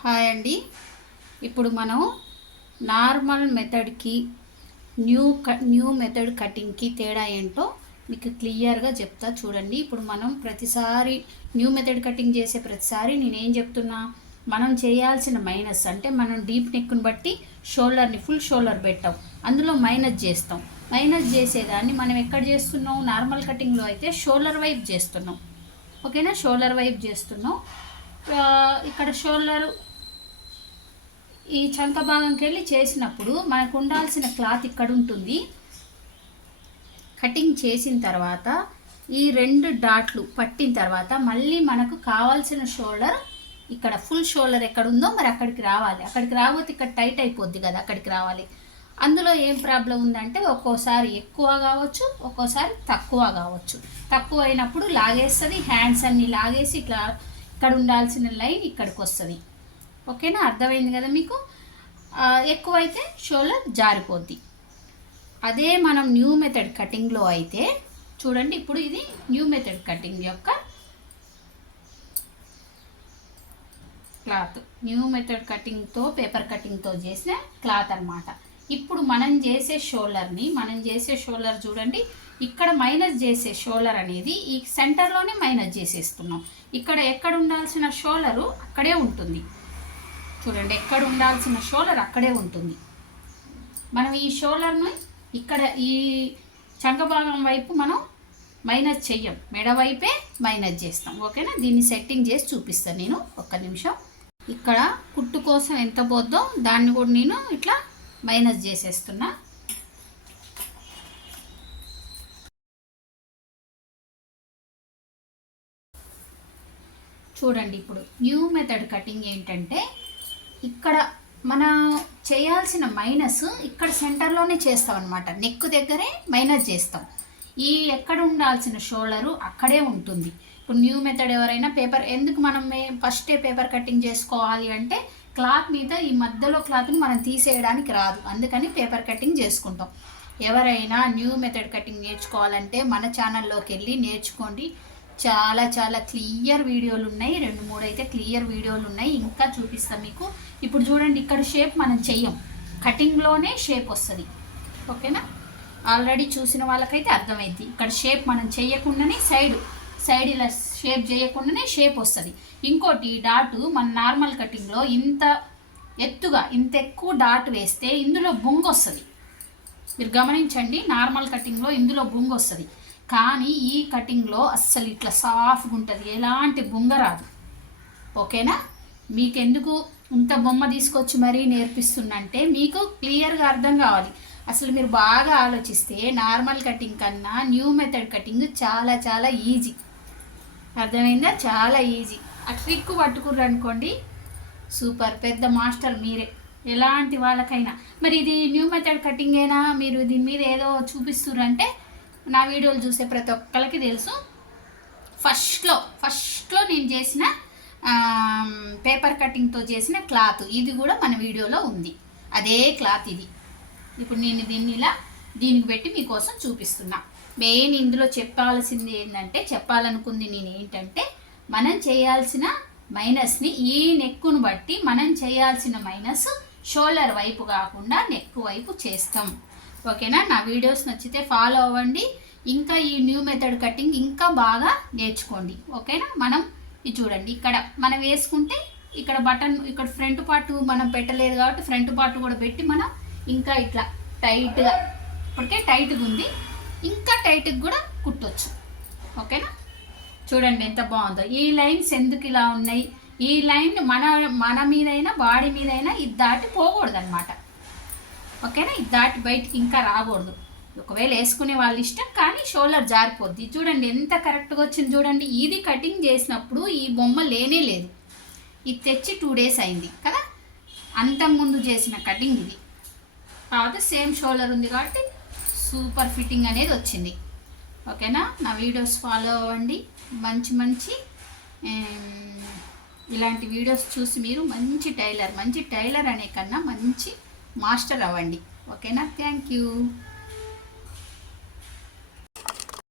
Hi అండి. ఇప్పుడు మనం నార్మల్ మెథడ్కి న్యూ మెథడ్ కటింగ్కి తేడా ఏంటో మీకు క్లియర్గా చెప్తా చూడండి. ఇప్పుడు మనం ప్రతిసారి న్యూ మెథడ్ కటింగ్ చేసే ప్రతిసారి నేనేం చెప్తున్నా, మనం చేయాల్సిన మైనస్ అంటే మనం డీప్ నెక్ను బట్టి షోల్డర్ని ఫుల్ షోల్డర్ పెట్టాం, అందులో మైనస్ చేస్తాం. మైనస్ చేసేదాన్ని మనం ఎక్కడ చేస్తున్నాం, నార్మల్ కటింగ్లో అయితే షోల్డర్ వైపు చేస్తున్నాం. ఓకేనా, షోల్డర్ వైపు చేస్తున్నాం. ఇక్కడ షోల్డర్ ఈ చంక భాగంకి వెళ్ళి చేసినప్పుడు మనకు ఉండాల్సిన క్లాత్ ఇక్కడ ఉంటుంది. కటింగ్ చేసిన తర్వాత ఈ 2 డాట్లు పట్టిన తర్వాత మళ్ళీ మనకు కావాల్సిన షోల్డర్ ఇక్కడ ఫుల్ షోల్డర్ ఎక్కడ ఉందో మరి అక్కడికి రావాలి. అక్కడికి రాకపోతే ఇక్కడ టైట్ అయిపోద్ది కదా, అక్కడికి రావాలి. అందులో ఏం ప్రాబ్లం ఉందంటే ఒక్కోసారి ఎక్కువ కావచ్చు, ఒక్కోసారి తక్కువ కావచ్చు. తక్కువ అయినప్పుడు లాగేస్తుంది, హ్యాండ్స్ అన్నీ లాగేసి ఇట్లా ఇక్కడ ఉండాల్సిన లైన్ ఇక్కడికి వస్తుంది. ఓకేనా, అర్థమైంది కదా మీకు. ఎక్కువైతే షోల్డర్ జారిపోద్ది. అదే మనం న్యూ మెథడ్ కటింగ్లో అయితే చూడండి, ఇప్పుడు ఇది న్యూ మెథడ్ కటింగ్ యొక్క క్లాత్. న్యూ మెథడ్ కటింగ్తో పేపర్ కటింగ్తో చేసిన క్లాత్ అనమాట. ఇప్పుడు మనం చేసే షోల్డర్ చూడండి, ఇక్కడ మైనస్ చేసే షోల్డర్ అనేది ఈ సెంటర్లోనే మైనస్ చేసేస్తున్నాం. ఇక్కడ ఎక్కడ ఉండాల్సిన షోల్డరు అక్కడే ఉంటుంది. చూడండి, ఎక్కడ ఉండాల్సిన షోల్డర్ అక్కడే ఉంటుంది. మనం ఈ షోల్డర్ను ఇక్కడ ఈ చంక భాగం వైపు మనం మైనస్ చెయ్యం, మెడ వైపే మైనస్ చేస్తాం. ఓకేనా, దీన్ని సెట్టింగ్ చేసి చూపిస్తాను నేను, ఒక్క నిమిషం. ఇక్కడ కుట్టు కోసం ఎంత పోద్దో దాన్ని కూడా నేను ఇట్లా మైనస్ చేసేస్తున్నా. చూడండి, ఇప్పుడు న్యూ మెథడ్ కటింగ్ ఏంటంటే ఇక్కడ మనం చేయాల్సిన మైనస్ ఇక్కడ సెంటర్లోనే చేస్తాం అనమాట. నెక్ దగ్గరే మైనస్ చేస్తాం. ఈ ఎక్కడ ఉండాల్సిన షోల్డరు అక్కడే ఉంటుంది. ఇప్పుడు న్యూ మెథడ్ ఎవరైనా పేపర్ ఎందుకు మనం ఫస్టే పేపర్ కటింగ్ చేసుకోవాలి అంటే క్లాత్ మీద ఈ మధ్యలో క్లాత్ని మనం తీసేయడానికి రాదు, అందుకని పేపర్ కటింగ్ చేసుకుంటాం. ఎవరైనా న్యూ మెథడ్ కటింగ్ నేర్చుకోవాలంటే మన ఛానల్లోకి వెళ్ళి నేర్చుకోండి. చాలా చాలా క్లియర్ వీడియోలు ఉన్నాయి, 2-3 అయితే క్లియర్ వీడియోలు ఉన్నాయి, ఇంకా చూపిస్తాం మీకు. ఇప్పుడు చూడండి, ఇక్కడ షేప్ మనం చెయ్యం, కటింగ్లోనే షేప్ వస్తుంది. ఓకేనా, ఆల్రెడీ చూసిన వాళ్ళకైతే అర్థమైంది. ఇక్కడ షేప్ మనం చేయకుండానే సైడ్ ఇలా షేప్ చేయకుండానే షేప్ వస్తుంది. ఇంకోటి డాటు మన నార్మల్ కటింగ్లో ఇంత ఎక్కువ డాట్ వేస్తే ఇందులో బొంగు వస్తుంది. మీరు గమనించండి, నార్మల్ కటింగ్లో ఇందులో బొంగు వస్తుంది, కానీ ఈ కటింగ్లో అస్సలు ఇట్లా సాఫ్ట్గా ఉంటుంది, ఎలాంటి బొంగ రాదు. ఓకేనా, మీకెందుకు ఇంత బొమ్మ తీసుకొచ్చి మరీ నేర్పిస్తుందంటే మీకు క్లియర్గా అర్థం కావాలి. అసలు మీరు బాగా ఆలోచిస్తే నార్మల్ కటింగ్ కన్నా న్యూ మెథడ్ కటింగ్ చాలా చాలా ఈజీ. అర్థమైందా, చాలా ఈజీ. ఆ ట్రిక్ పట్టుకుర్రు అనుకోండి, సూపర్, పెద్ద మాస్టర్ మీరే, ఎలాంటి వాళ్ళకైనా. మరి ఇది న్యూ మెథడ్ కటింగ్ అయినా మీరు దీని మీద ఏదో చూపిస్తుర్రంటే నా వీడియోలు చూసే ప్రతి ఒక్కరికి తెలుసు. ఫస్ట్లో నేను చేసిన పేపర్ కటింగ్తో చేసిన క్లాత్ ఇది కూడా మన వీడియోలో ఉంది, అదే క్లాత్ ఇది. ఇప్పుడు నేను దీనికి పెట్టి మీకోసం చూపిస్తున్నా. మెయిన్ ఇందులో చెప్పాలనుకుంది నేను ఏంటంటే మనం చేయాల్సిన మైనస్ని ఈ నెక్కును బట్టి మనం చేయాల్సిన మైనస్ షోల్డర్ వైపు కాకుండా నెక్ వైపు చేస్తాం. ఓకేనా, నా వీడియోస్ నచ్చితే ఫాలో అవ్వండి. ఇంకా ఈ న్యూ మెథడ్ కటింగ్ ఇంకా బాగా నేర్చుకోండి. ఓకేనా, మనం ఇది చూడండి, ఇక్కడ మనం వేసుకుంటే ఇక్కడ బటన్, ఇక్కడ ఫ్రంట్ పార్ట్ మనం పెట్టలేదు కాబట్టి ఫ్రంట్ పార్ట్ కూడా పెట్టి మనం ఇంకా ఇట్లా టైట్గా, ఇప్పటికే టైట్గా ఉంది, ఇంకా టైట్గా కూడా కుట్టొచ్చు. ఓకేనా, చూడండి ఎంత బాగుందో. ఈ లైన్స్ ఎందుకు ఇలా ఉన్నాయి, ఈ లైన్ మన మీదైనా బాడీ మీదైనా ఇది దాటి పోకూడదు అనమాట. ఓకేనా, ఇది దాటి బయటికి ఇంకా రాకూడదు. ఒకవేళ వేసుకునే వాళ్ళ ఇష్టం, కానీ షోల్డర్ జారిపోద్ది. చూడండి ఎంత కరెక్ట్గా వచ్చింది. చూడండి, ఇది కటింగ్ చేసినప్పుడు ఈ బొమ్మ లేనే లేదు, ఇది తెచ్చి 2 days అయింది కదా. అంతకుముందు చేసిన కటింగ్ ఇది కాదు, సేమ్ షోల్డర్ ఉంది కాబట్టి సూపర్ ఫిట్టింగ్ అనేది వచ్చింది. ఓకేనా, నా వీడియోస్ ఫాలో అవ్వండి. మంచి ఇలాంటి వీడియోస్ చూసి మీరు మంచి టైలర్ అనే కన్నా మంచి మాస్టర్ అవ్వండి. ఓకేనా, థ్యాంక్ యూ.